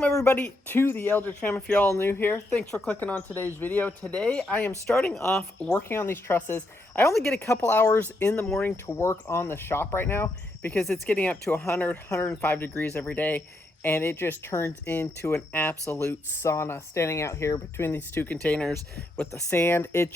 Welcome everybody to the Eldredge Fam. If you're all new here, thanks for clicking on today's video. Today I am starting off working on these trusses. I only get a couple hours in the morning to work on the shop right now because it's getting up to 105 degrees every day, and it just turns into an absolute sauna standing out here between these two containers with the sand. It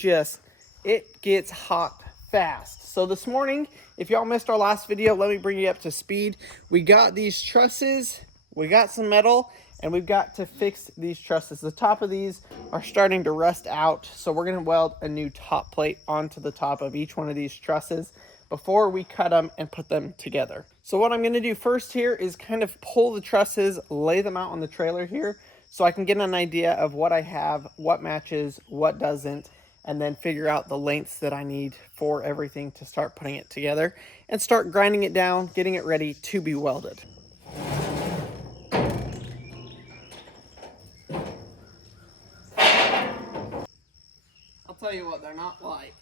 gets hot fast. So this morning, if y'all missed our last video, let me bring you up to speed. We got these trusses, we got some metal, and we've got to fix these trusses. The top of these are starting to rust out, so we're going to weld a new top plate onto the top of each one of these trusses before we cut them and put them together. So what I'm going to do first here is kind of pull the trusses, lay them out on the trailer here so I can get an idea of what I have, what matches, what doesn't, and then figure out the lengths that I need for everything to start putting it together and start grinding it down, getting it ready to be welded. I'll tell you what they're not like.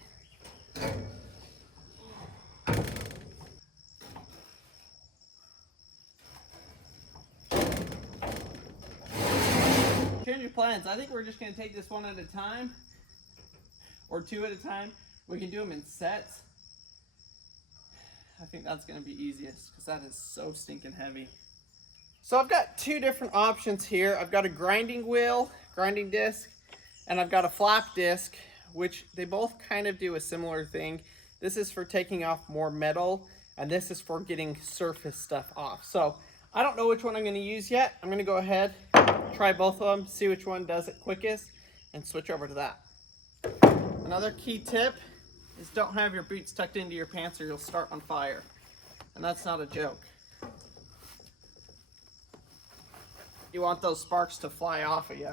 Change your plans. I think we're just going to take this one at a time, or two at a time. We can do them in sets. I think that's going to be easiest because that is so stinking heavy. So I've got two different options here. I've got a grinding wheel, grinding disc, and I've got a flap disc, which they both kind of do a similar thing. This is for taking off more metal, and this is for getting surface stuff off. So I don't know which one I'm going to use yet. I'm going to go ahead, try both of them, see which one does it quickest, and switch over to that. Another key tip is don't have your boots tucked into your pants or you'll start on fire. And that's not a joke. You want those sparks to fly off of you.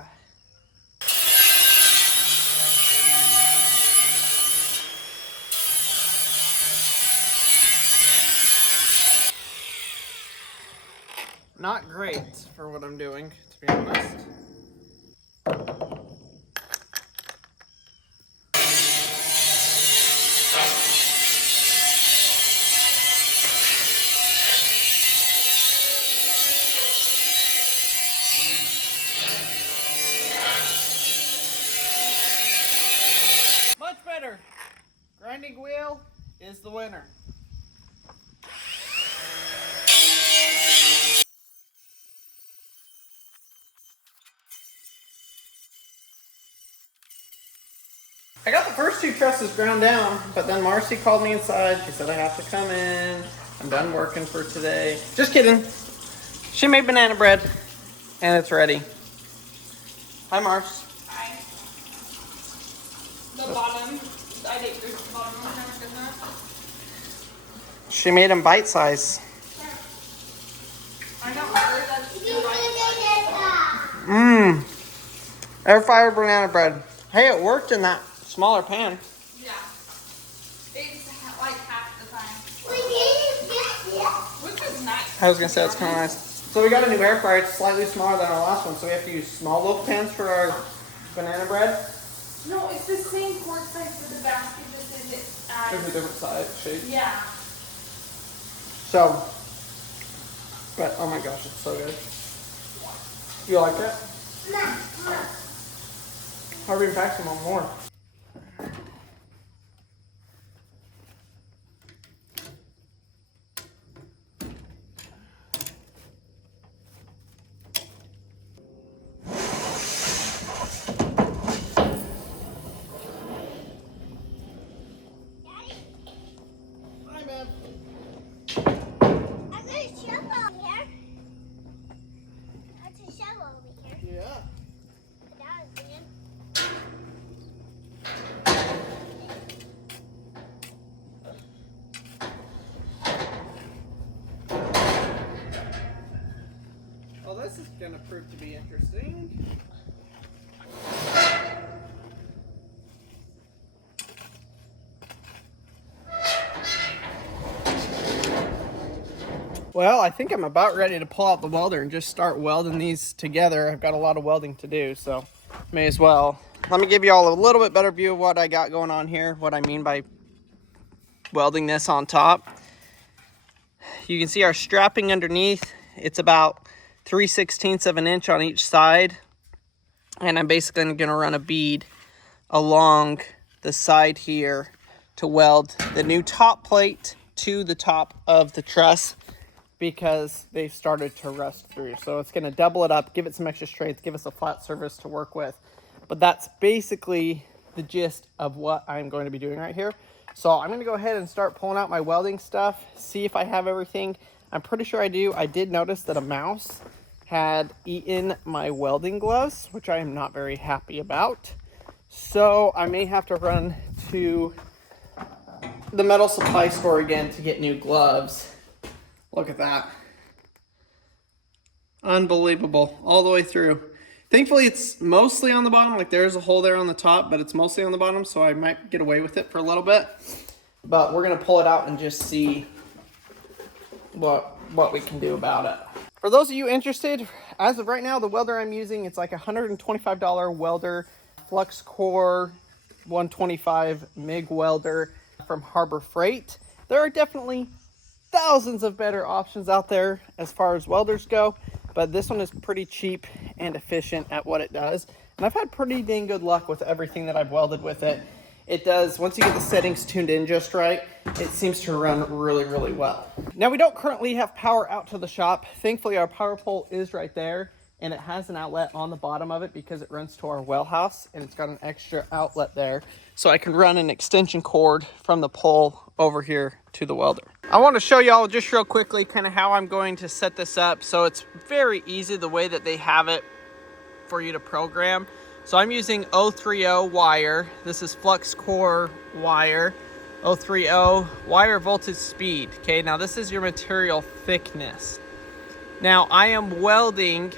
Not great for what I'm doing, to be honest. Much better. Grinding wheel is the winner. I got the first two trusses ground down, but then Marcy called me inside. She said I have to come in. I'm done working for today. Just kidding. She made banana bread, and it's ready. Hi, Mars. Hi. The bottom, I think there's the bottom one, isn't it? She made them bite size. I know, that's the bite. Mmm. Air fryer banana bread. Hey, it worked in that smaller pan. Yeah. It's like half the time. Which is nice. I was gonna say it's kind of nice. So we got a new air fryer. It's slightly smaller than our last one, so we have to use small loaf pans for our banana bread. No, it's the same quart size for the basket, just as it There's a different size shape. Yeah. So, but oh my gosh, it's so good. You like it? I'll even pack some more. Well, this is going to prove to be interesting. Well, I think I'm about ready to pull out the welder and just start welding these together. I've got a lot of welding to do, so may as well. Let me give you all a little bit better view of what I got going on here, what I mean by welding this on top. You can see our strapping underneath. It's about 3/16 of an inch on each side. And I'm basically going to run a bead along the side here to weld the new top plate to the top of the truss, because they started to rust through. So it's going to double it up, give it some extra strength, give us a flat surface to work with. But that's basically the gist of what I'm going to be doing right here. So I'm going to go ahead and start pulling out my welding stuff, see if I have everything. I'm pretty sure I do. I did notice that a mouse had eaten my welding gloves, which I am not very happy about. So I may have to run to the metal supply store again to get new gloves. Look at that. Unbelievable. All the way through. Thankfully, it's mostly on the bottom. Like, there's a hole there on the top, but it's mostly on the bottom, so I might get away with it for a little bit. But we're going to pull it out and just see what we can do about it. For those of you interested, as of right now, the welder I'm using, it's like a $125 welder, flux core 125 MIG welder from Harbor Freight. There are definitely thousands of better options out there as far as welders go, but this one is pretty cheap and efficient at what it does. And I've had pretty dang good luck with everything that I've welded with it. It does, once you get the settings tuned in just right, it seems to run really, really well. Now, we don't currently have power out to the shop. Thankfully, our power pole is right there, and it has an outlet on the bottom of it because it runs to our well house, and it's got an extra outlet there. So I can run an extension cord from the pole over here to the welder. I want to show y'all just real quickly kind of how I'm going to set this up. So it's very easy the way that they have it for you to program. So I'm using 030 wire. This is flux core wire. 030 wire voltage speed. Okay, now this is your material thickness. Now I am welding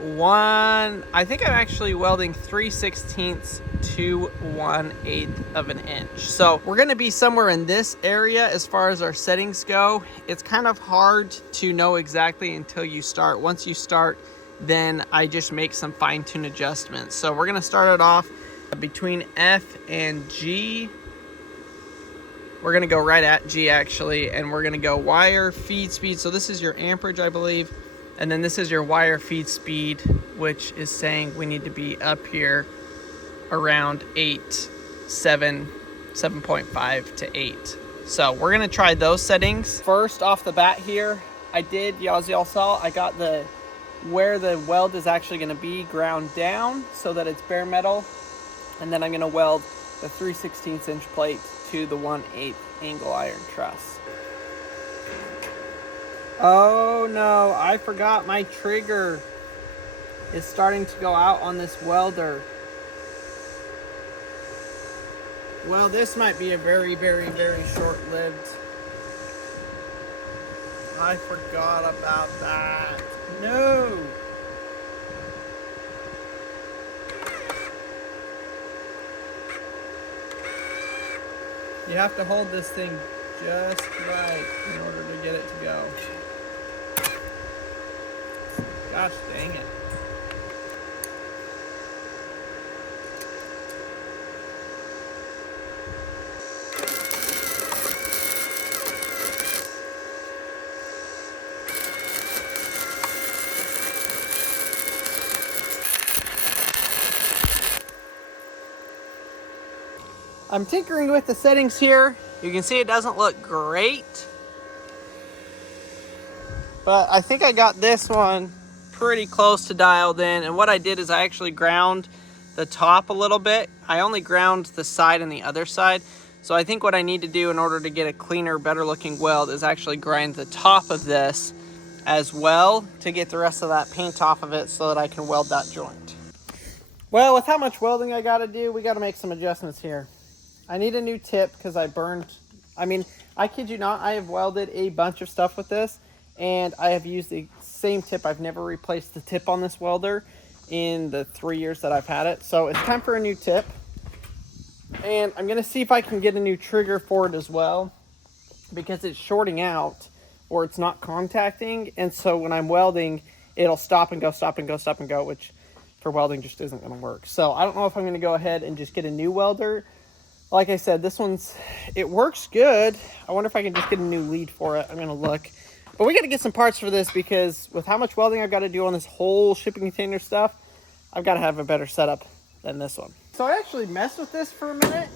I think I'm actually welding 3/16 to 1/8 of an inch. So we're going to be somewhere in this area as far as our settings go. It's kind of hard to know exactly until you start. Once you start, then I just make some fine-tune adjustments. So we're going to start it off between F and G. We're going to go right at G actually, and we're going to go wire feed speed. So this is your amperage, I believe. And then this is your wire feed speed, which is saying we need to be up here around 7.5 to 8. So we're gonna try those settings. First off the bat here, as y'all saw, I got where the weld is actually gonna be ground down so that it's bare metal. And then I'm gonna weld the 3/16 inch plate to the 1/8 angle iron truss. Oh no, I forgot my trigger is starting to go out on this welder. Well, this might be a very, very, very short-lived. I forgot about that. No! You have to hold this thing just right in order to get it to go. Gosh dang it. I'm tinkering with the settings here. You can see it doesn't look great, but I think I got this one pretty close to dialed in. And what I did is I actually ground the top a little bit. I only ground the side and the other side. So I think what I need to do in order to get a cleaner, better looking weld is actually grind the top of this as well to get the rest of that paint off of it so that I can weld that joint. Well, with how much welding I gotta do, we gotta make some adjustments here. I need a new tip because I kid you not, I have welded a bunch of stuff with this, and I have used the same tip. I've never replaced the tip on this welder in the 3 years that I've had it. So it's time for a new tip. And I'm gonna see if I can get a new trigger for it as well, because it's shorting out or it's not contacting. And so when I'm welding, it'll stop and go, stop and go, stop and go, which for welding just isn't gonna work. So I don't know if I'm gonna go ahead and just get a new welder. Like I said, it works good. I wonder if I can just get a new lead for it. I'm gonna look. But we got to get some parts for this because with how much welding I've got to do on this whole shipping container stuff, I've got to have a better setup than this one. So I actually messed with this for a minute,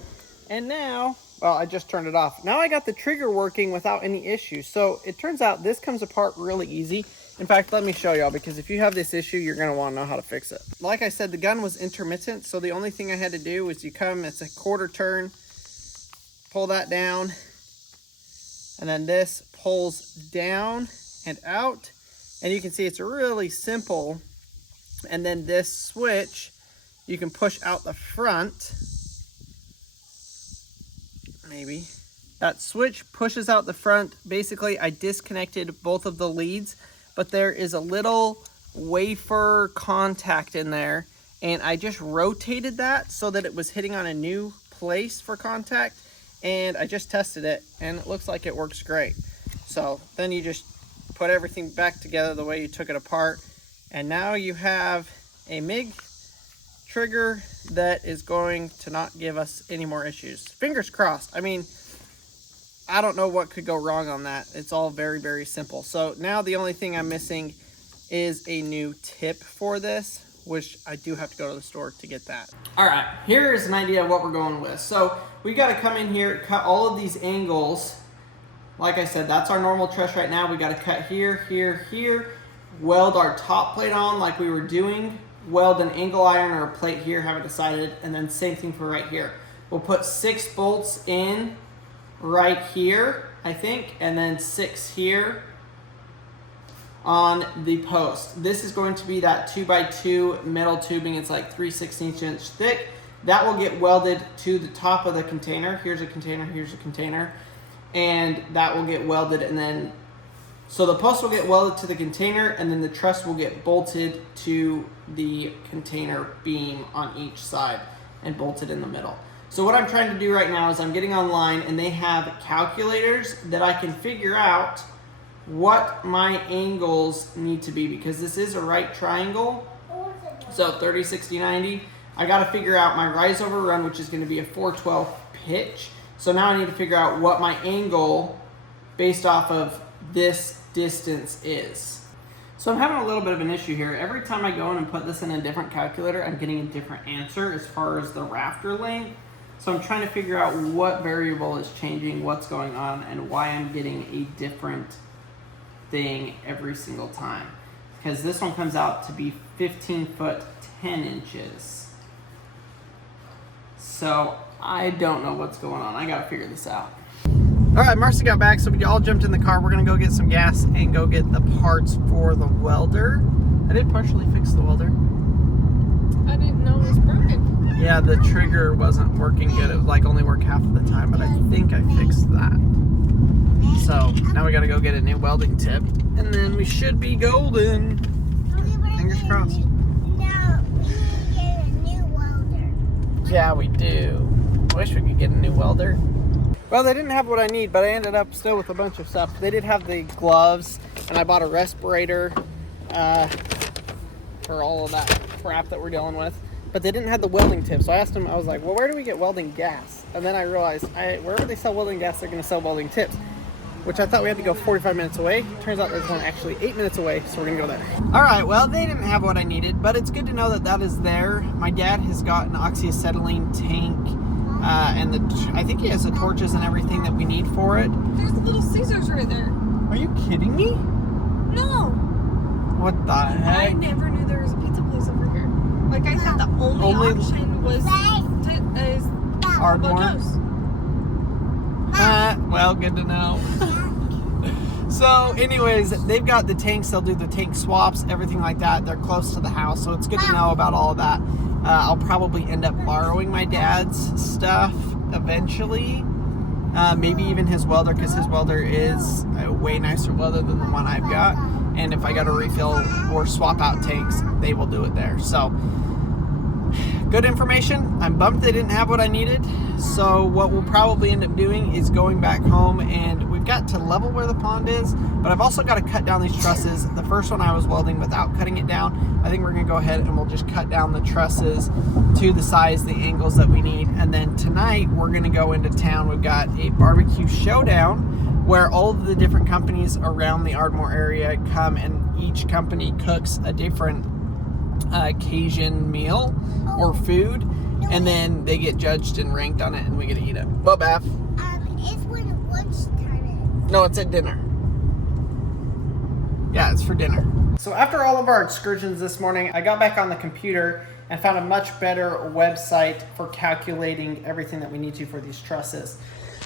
and now, well, I just turned it off. Now I got the trigger working without any issues. So it turns out this comes apart really easy. In fact, let me show y'all, because if you have this issue, you're going to want to know how to fix it. Like I said, the gun was intermittent, so the only thing I had to do was it's a quarter turn, pull that down, and then this pulls down and out, and you can see it's really simple. And then this switch, you can push out the front, maybe. That switch pushes out the front. Basically, I disconnected both of the leads, but there is a little wafer contact in there, and I just rotated that so that it was hitting on a new place for contact, and I just tested it, and it looks like it works great. So then you just put everything back together the way you took it apart, and now you have a MIG trigger that is going to not give us any more issues. Fingers crossed. I mean, I don't know what could go wrong on that. It's all very, very simple. So now the only thing I'm missing is a new tip for this, which I do have to go to the store to get that. All right, here is an idea of what we're going with. So we got to come in here, cut all of these angles. Like I said, that's our normal truss right now. We got to cut here, here, here, weld our top plate on like we were doing, weld an angle iron or a plate here, haven't decided, and then same thing for right here. We'll put 6 bolts in right here, I think, and then 6 here on the post. This is going to be that 2x2 metal tubing. It's like 3/16 inch thick. That will get welded to the top of the container. Here's a container, here's a container, and that will get welded, and then so the post will get welded to the container, and then the truss will get bolted to the container beam on each side and bolted in the middle. So what I'm trying to do right now is I'm getting online, and they have calculators that I can figure out what my angles need to be, because this is a right triangle. So 30, 60, 90. I got to figure out my rise over run, which is going to be a 4/12 pitch. So now I need to figure out what my angle based off of this distance is. So I'm having a little bit of an issue here. Every time I go in and put this in a different calculator, I'm getting a different answer as far as the rafter length. So I'm trying to figure out what variable is changing, what's going on, and why I'm getting a different thing every single time. Because this one comes out to be 15 foot 10 inches. So I don't know what's going on. I gotta figure this out. All right, Marcy got back, so we all jumped in the car. We're gonna go get some gas and go get the parts for the welder. I did partially fix the welder. I didn't know it was broken. Yeah, the trigger wasn't working good. It was like only work half of the time, but I think I fixed that. So now we gotta go get a new welding tip, and then we should be golden. Fingers crossed. No, we need to get a new welder. Yeah, we do. I wish we could get a new welder. Well, they didn't have what I need, but I ended up still with a bunch of stuff. They did have the gloves, and I bought a respirator for all of that crap that we're dealing with. But they didn't have the welding tip, so I asked them, I was like, well, where do we get welding gas? And then I realized, wherever they sell welding gas, they're going to sell welding tips, which I thought we had to go 45 minutes away. Turns out there's one actually 8 minutes away, so we're going to go there. All right, well, they didn't have what I needed, but it's good to know that that is there. My dad has got an oxyacetylene tank, and I think he has the torches and everything that we need for it. There's Little Caesars right there. Are you kidding me? No. What the heck? I never knew there was a pizza place over here. Like I said, the only option was Ardmore. Joe's. Well, good to know. So anyways, they've got the tanks. They'll do the tank swaps, everything like that. They're close to the house, so it's good to know about all of that. I'll probably end up borrowing my dad's stuff eventually. Maybe even his welder, because his welder is a way nicer welder than the one I've got. And if I got to refill or swap out tanks, they will do it there. So good information. I'm bummed they didn't have what I needed. So what we'll probably end up doing is going back home, and we've got to level where the pond is, but I've also got to cut down these trusses. The first one I was welding without cutting it down. I think we're going to go ahead and we'll just cut down the trusses to the size, the angles that we need. And then tonight we're going to go into town. We've got a barbecue showdown where all of the different companies around the Ardmore area come, and each company cooks a different Cajun meal or food, and then they get judged and ranked on it, and we get to eat it. What, Beth? It's when lunchtime is. No, it's at dinner. Yeah, it's for dinner. So after all of our excursions this morning, I got back on the computer and found a much better website for calculating everything that we need to for these trusses.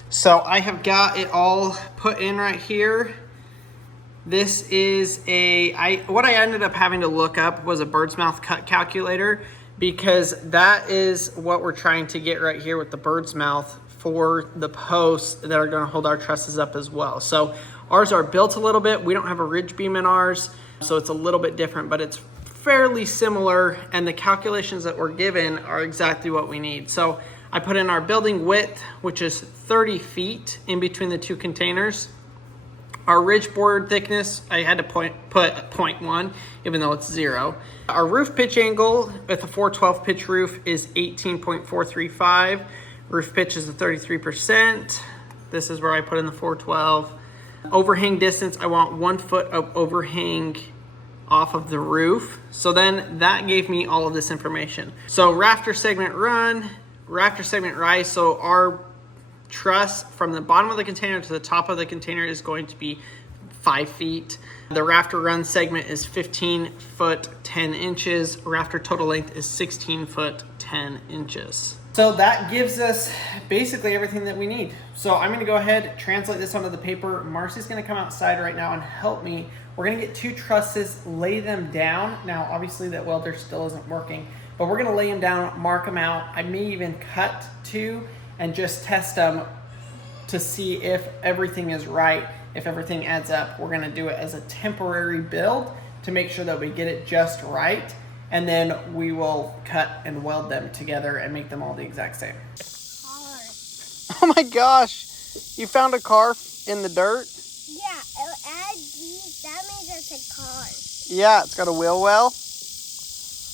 So I have got it all put in right here. This is what I ended up having to look up was a bird's mouth cut calculator, because that is what we're trying to get right here with the bird's mouth for the posts that are going to hold our trusses up as well. So ours are built a little bit. We don't have a ridge beam in ours, so it's a little bit different, but it's fairly similar, and the calculations that we're given are exactly what we need. So I put in our building width, which is 30 feet in between the two containers. Our ridge board thickness, I had to put 0.1, even though it's 0. Our roof pitch angle with a 412 pitch roof is 18.435. Roof pitch is a 33%. This is where I put in the 412. Overhang distance, I want 1 foot of overhang off of the roof. So then that gave me all of this information. So rafter segment run, rafter segment rise. So our truss from the bottom of the container to the top of the container is going to be 5 feet. The rafter run segment is 15 foot 10 inches. Rafter total length is 16 foot 10 inches. So that gives us basically everything that we need. So I'm going to go ahead, translate this onto the paper. Marcy's going to come outside right now and help me. We're going to get 2 trusses, lay them down. Now, obviously that welder still isn't working, but we're going to lay them down, mark them out. I may even cut 2 and just test them to see if everything is right. If everything adds up, we're going to do it as a temporary build to make sure that we get it just right. And then we will cut and weld them together and make them all the exact same. Car. Oh my gosh, you found a car in the dirt? Yeah, add these. That means it's a car. Yeah, it's got a wheel well.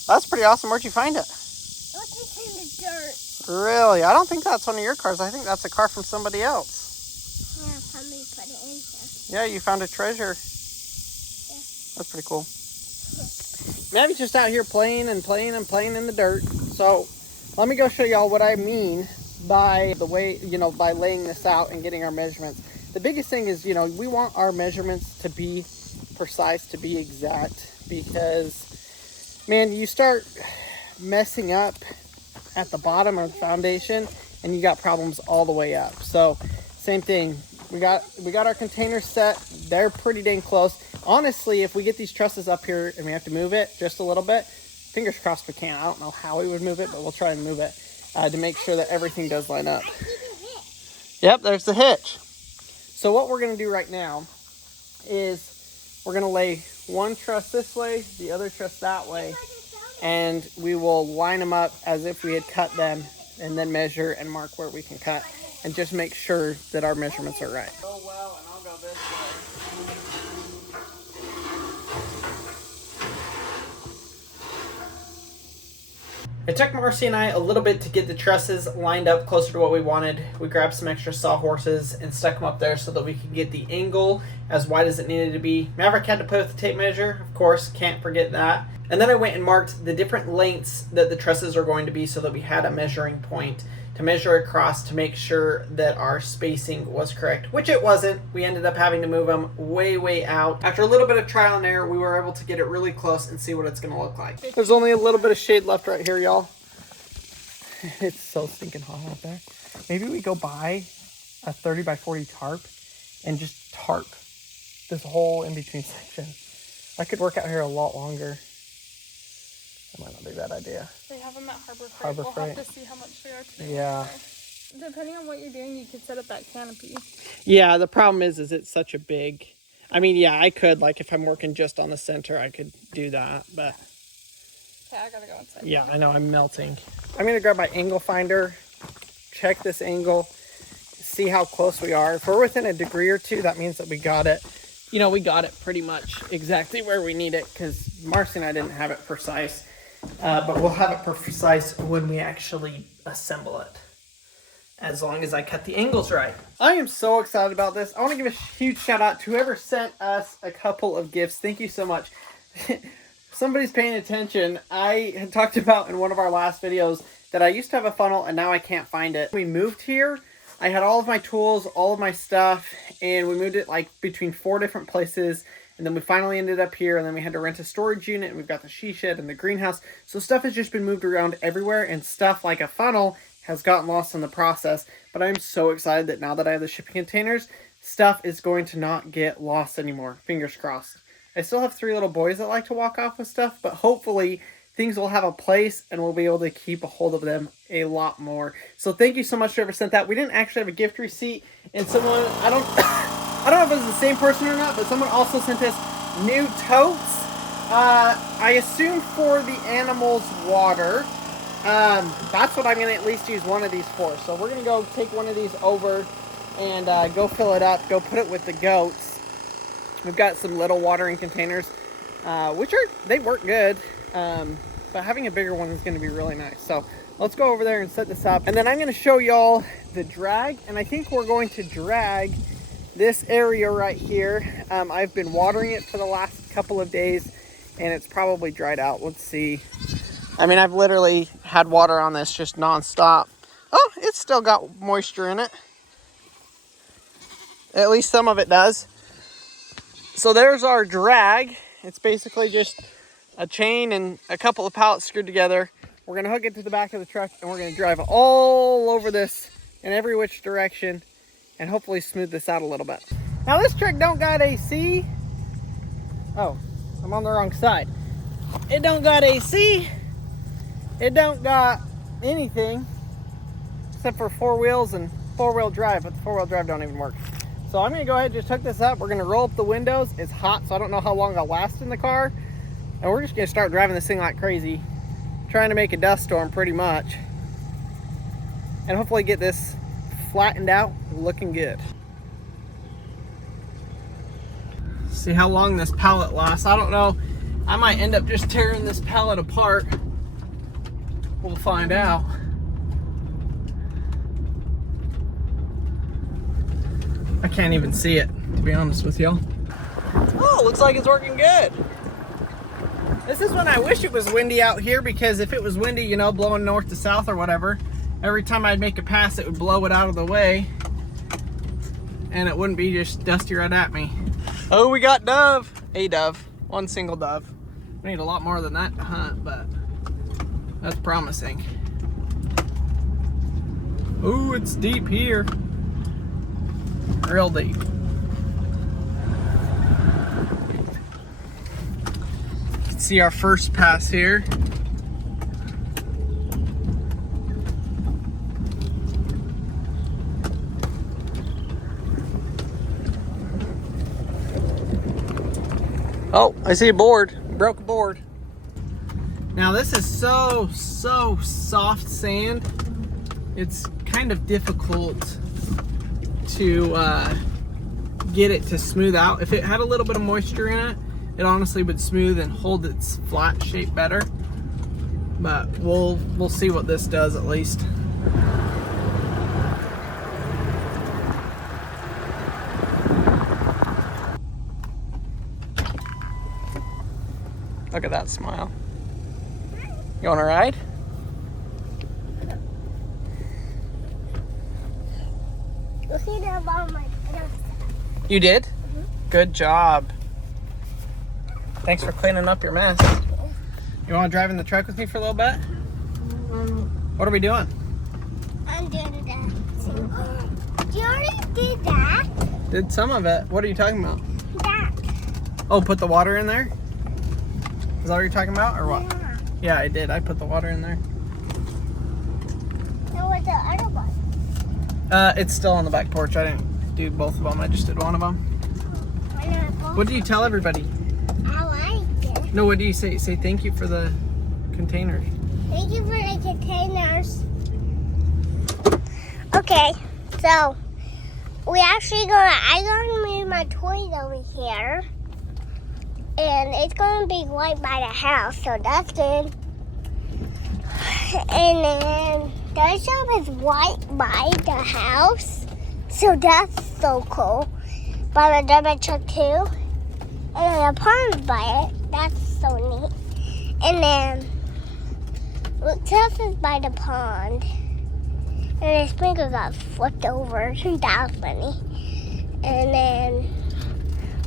That's pretty awesome. Where'd you find it? Look, it's in the dirt. Really? I don't think that's one of your cars. I think that's a car from somebody else. Yeah, somebody put it in here. Yeah, you found a treasure. Yeah. That's pretty cool. Maddie's just out here playing and playing and playing in the dirt. So let me go show y'all what I mean by the way, by laying this out and getting our measurements. The biggest thing is, we want our measurements to be precise, to be exact, because, man, you start messing up at the bottom of the foundation and you got problems all the way up. So same thing. We got our containers set. They're pretty dang close. Honestly, if we get these trusses up here and we have to move it just a little bit, fingers crossed we can. I don't know how we would move it, but we'll try and move it to make sure that everything does line up. Yep, there's the hitch. So what we're going to do right now is we're going to lay one truss this way, the other truss that way, and we will line them up as if we had cut them, and then measure and mark where we can cut, and just make sure that our measurements are right. Go well, and I'll go this way. It took Marcy and I a little bit to get the trusses lined up closer to what we wanted. We grabbed some extra sawhorses and stuck them up there so that we could get the angle as wide as it needed to be. Maverick had to play with the tape measure, of course, can't forget that. And then I went and marked the different lengths that the trusses are going to be so that we had a measuring point to measure across to make sure that our spacing was correct, which it wasn't. We ended up having to move them way out. After a little bit of trial and error, we were able to get it really close and see what it's gonna look like. There's only a little bit of shade left right here, y'all. It's so stinking hot out there. Maybe we go buy a 30 by 40 tarp and just tarp this whole in-between section. I could work out here a lot longer. That might not be a bad idea. They have them at Harbor Freight. Harbor We'll Freight. have to see how much they are today. Yeah. Depending on what you're doing, you could set up that canopy. Yeah, the problem is it's such a big... I mean, yeah, I could, like, if I'm working just on the center, I could do that, but... Okay, I gotta go inside. Yeah, I know, I'm melting. I'm gonna grab my angle finder, check this angle, see how close we are. If we're within a degree or two, that means that we got it. We got it pretty much exactly where we need it, because Marcy and I didn't have it precise. But we'll have it precise when we actually assemble it. as long as I cut the angles right. I am so excited about this. I want to give a huge shout out to whoever sent us a couple of gifts. Thank you so much. Somebody's paying attention. I had talked about in one of our last videos that I used to have a funnel and now I can't find it. We moved here. I had all of my tools, all of my stuff, and we moved it like between 4 different places. And then we finally ended up here, and then we had to rent a storage unit, and we've got the she shed and the greenhouse. So stuff has just been moved around everywhere, and stuff like a funnel has gotten lost in the process. But I'm so excited that now that I have the shipping containers, stuff is going to not get lost anymore. Fingers crossed. I still have 3 little boys that like to walk off with stuff, but hopefully things will have a place and we'll be able to keep a hold of them a lot more. So thank you so much to whoever sent that. We didn't actually have a gift receipt, and someone, I don't know if it was the same person or not, but someone also sent us new totes. I assume for the animals' water. That's what I'm going to at least use one of these for. So we're going to go take one of these over and go fill it up, go put it with the goats. We've got some little watering containers, they work good, but having a bigger one is going to be really nice. So let's go over there and set this up, and then I'm going to show y'all the drag, and I think we're going to drag this area right here. I've been watering it for the last couple of days, and it's probably dried out. Let's see. I mean, I've literally had water on this just nonstop. Oh, it's still got moisture in it. At least some of it does. So there's our drag. It's basically just a chain and a couple of pallets screwed together. We're gonna hook it to the back of the truck, and we're gonna drive all over this in every which direction and hopefully smooth this out a little bit. Now this truck don't got AC. Oh, I'm on the wrong side. It don't got AC. It don't got anything except for 4 wheels and 4-wheel drive, but the 4-wheel drive don't even work. So I'm gonna go ahead and just hook this up. We're gonna roll up the windows. It's hot, so I don't know how long I'll last in the car. And we're just gonna start driving this thing like crazy, trying to make a dust storm pretty much. And hopefully get this flattened out, looking good. See how long this pallet lasts. I don't know. I might end up just tearing this pallet apart. We'll find out. I can't even see it, to be honest with y'all. Oh, looks like it's working good. This is when I wish it was windy out here, because if it was windy, you know, blowing north to south or whatever, every time I'd make a pass, it would blow it out of the way, and it wouldn't be just dusty right at me. Oh, we got dove. A dove. 1 single dove. We need a lot more than that to hunt, but that's promising. Ooh, it's deep here. Real deep. You can see our first pass here. Oh, I see a board. Broke a board. Now this is so soft sand. It's kind of difficult to get it to smooth out. If it had a little bit of moisture in it, it honestly would smooth and hold its flat shape better. But we'll see what this does at least. Look at that smile. You want to ride? You did? Mm-hmm. Good job. Thanks for cleaning up your mess. You want to drive in the truck with me for a little bit? What are we doing? I'm doing that. You already did that. Did some of it. What are you talking about? That. Oh, put the water in there? Is that what you're talking about, or what? Yeah. Yeah, I did. I put the water in there. And what's the other one? It's still on the back porch. I didn't do both of them. I just did one of them. What do you tell everybody? I like it. No, what do you say? Say thank you for the containers. Thank you for the containers. Okay, so I'm gonna move my toys over here, and it's gonna be right by the house, so that's good. And then the shop is right by the house. So that's so cool. By the garbage truck too. And then the pond's by it. That's so neat. And then the truss is by the pond. And the sprinkler got flipped over. That was funny. And then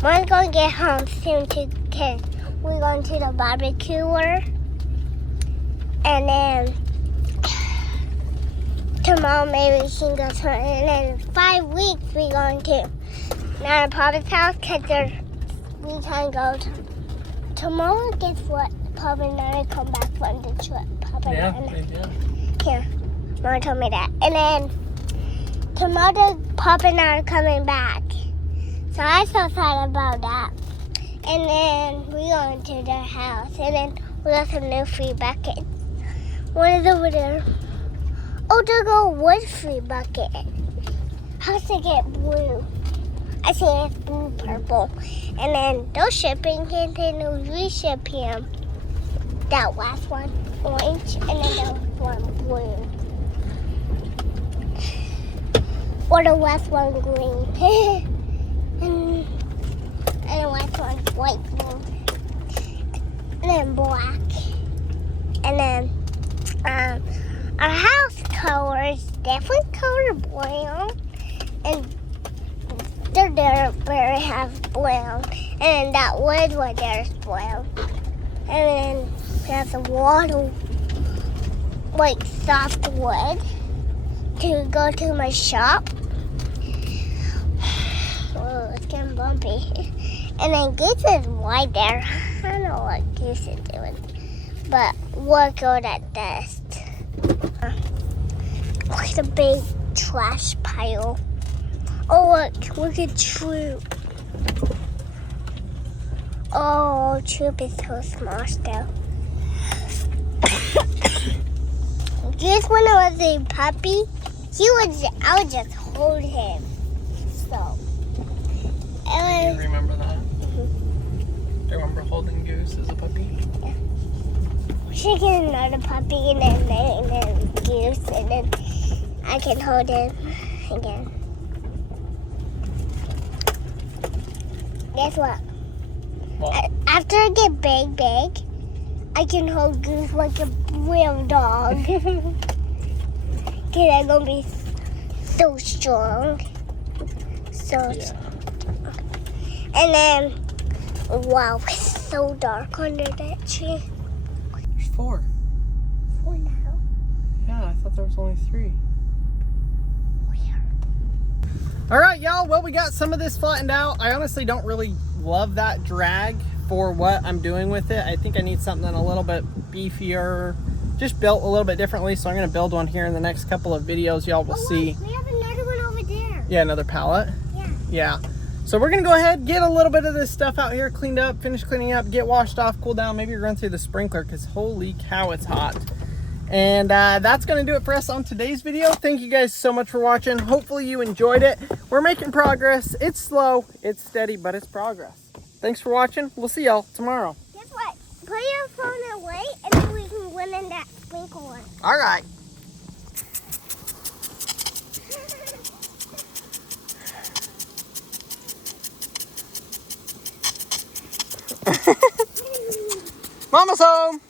Mom's going to get home soon too, because we're going to the barbecuer. And then tomorrow maybe we can go to, and then in 5 weeks we're going to Nana Papa's house, because we can go to, tomorrow. Guess what? Papa and Nana come back from the trip. Papa and Nana. they do. Here, Mom told me that. And then tomorrow Papa and Nana are coming back. So I'm so excited about that. And then we're going to their house. And then we got some new free buckets. One is over there. Oh, there go wood free bucket. How's to get blue? I see it's blue purple. And then those shipping containers, we ship him. That last one, orange, and then the one blue. Or the last one green. And the last one white, blue, and then black. And then our house color is definitely color brown, and there has brown, and then that wood right there is brown. And then there's a lot of like soft wood to go to my shop. Oh, it's getting bumpy. And then Goose is right there. I don't know what Goose is doing, but we'll go at this. Look at the big trash pile. Oh, look at Troop. Oh, Troop is so small still. Just when I was a puppy, I would just hold him. So. Do you remember that? Do you remember holding Goose as a puppy? Yeah. We should get another puppy and then Goose, and then I can hold him again. Guess what? What? After I get big, I can hold Goose like a real dog. Because I'm going to be so strong. So strong. And then, wow, it's so dark under that tree. There's 4. 4 now. Yeah, I thought there was only 3. Weird. All right, y'all. Well, we got some of this flattened out. I honestly don't really love that drag for what I'm doing with it. I think I need something a little bit beefier, just built a little bit differently. So I'm going to build one here in the next couple of videos. Y'all will see. We have another one over there. Yeah, another pallet. Yeah. Yeah. So we're going to go ahead, get a little bit of this stuff out here cleaned up, finish cleaning up, get washed off, cool down, maybe run through the sprinkler because holy cow, it's hot. And that's going to do it for us on today's video. Thank you guys so much for watching. Hopefully you enjoyed it. We're making progress. It's slow, it's steady, but it's progress. Thanks for watching. We'll see y'all tomorrow. Guess what? Put your phone away and then we can win in that sprinkler. All right. Mama's home.